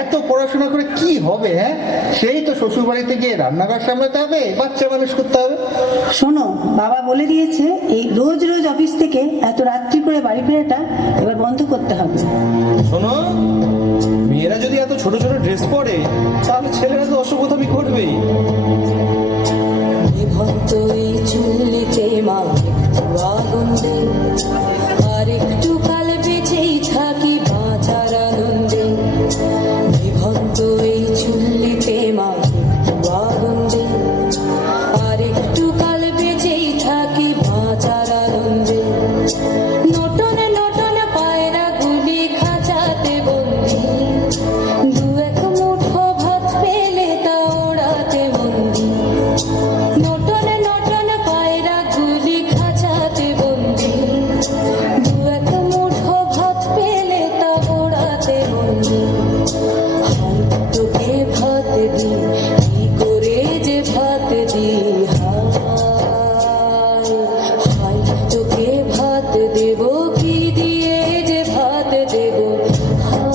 এত পড়াশোনা করে কি হবে? হ্যাঁ, সেই তো শ্বশুর বাড়িতে গিয়ে রান্নাঘর সামলাতে হবে, বাচ্চা মানুষ করতে হবে। শোনো, বাবা বলে দিয়েছে এই রোজ রোজ অফিস থেকে এত রাত্রি করে বাড়ি ফেরাটা এবার বন্ধ করতে হবে। শোনো, মেয়েরা যদি এত ছোট ছোট ড্রেস পরে তাহলে ছেলেরা তো অসভ্যতামি করবেই। আগুন দে, আর একটু কাল বেঁচেই থাকি বাঁচার আনন্দে। নিভন্ত এই চুল্লিতে মা একটু আগুন দে, আর একটু কাল বেঁচেই থাকি বাঁচার আনন্দে। নটন নটন পায়রা গুলি খাঁচাতে বন্দি, দু এক মুঠো ভাত পেলে তা ওড়াতে বন্দি। নটন নটন পায়রা গুলি খাঁচাতে বন্দি, দু এক মুঠো ভাত পেলে তা ওড়াতে বন্দি। হাই তোকে ভাত দি, কি করে যে ভাত দি, হাই হাই তোকে ভাত দেব, কি দিয়ে যে ভাত দেব, হাই।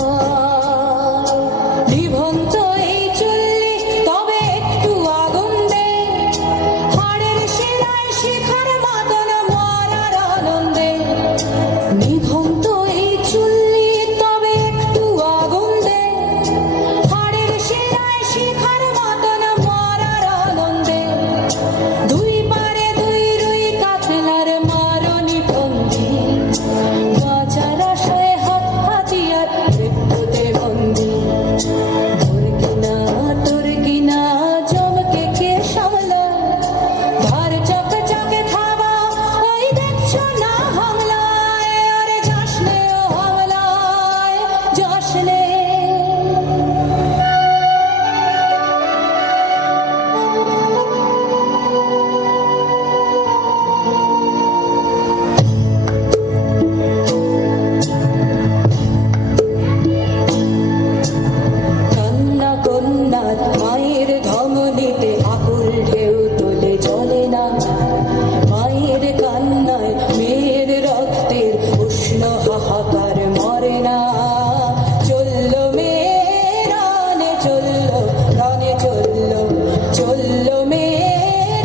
নিভন্ত এই চুল্লি তবে একটু আগুন দে, হাড়ের শিরায় শিখার মতন মরার আনন্দে। নিভন্ত এই চুল্লি তবে একটু আগুন দে, হাড়ের শিরায় শিখার মতন মরার আনন্দে। দুই পারে দুই রুই কাতলার মারনি ফন্দি, বাঁচার আশায় হাত হাতিয়ার মৃত্যুতে বন্দি। তোর কিনা জমকে কে সামলায়, ধার চক চকে থাবা ওই দেখছো না হামলায়। আরে যাসনে ও হামলায়, যাসনে। কান্না কন্যার মায়ের ধমনীতে আকুল ঢেউ তোলে জলে না। মায়ের কান্নায় মেয়ের রক্তের উষ্ণ হাহাকার মরে না। চললো মেয়ে রানে, চললো রানে, চললো চললো মেয়ে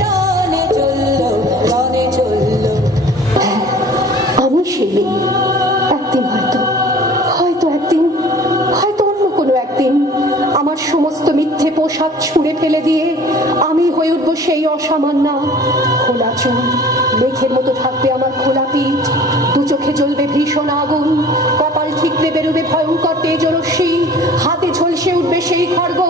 রানে, চললো রানে, চললো। আমি সেই মেয়ে। একদিন হয়তো একদিন, হয়তো অন্য কোনো একদিন আমার সমস্ত মিথ্যে পোশাক ছুঁড়ে ফেলে দিয়ে আমি হয়ে উঠবো সেই অসামান্যা। খোলা চুল, মেঘের মতো থাকবে আমার খোলা পিঠ, দু চোখে জ্বলবে ভীষণ আগুন, কপাল ঠিকরে বেরোবে ভয়ঙ্কর তেজরশ্মি, হাতে ঝলসে উঠবে সেই খড়গ,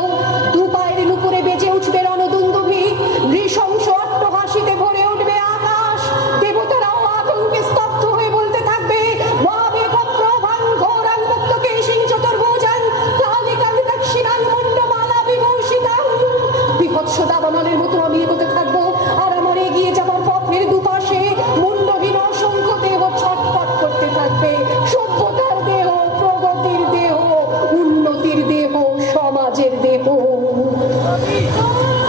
দু পায়ের নুপুরে বেজে উঠবে রণদুন্দুভি, নৃশংস অট্টহাসিতে ভরে উঠবে আকাশ। দেবতারাও আতঙ্কে স্তব্ধ হয়ে বলতে থাকবে, মহাবীর পত্রভান ঘোরান মুক্তকে সিং চতুর্ভুজান কালিকাল দক্ষিণান মুন্ডমালা বিভূষিতাং। বিভৎস দাবানলের মতো আমি এগোতে থাকবো, আর আমার এগিয়ে যাবার পথের দুপাশে মুন্ডহীন অসংখ্য দেহ ছটফট করতে থাকবে। সভ্যতার দেহ, প্রগতির দেহ, উন্নতির দেহ, সমাজের দেহ।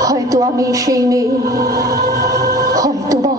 হয়তো আমি সেই মেয়ে, হয়তোবা।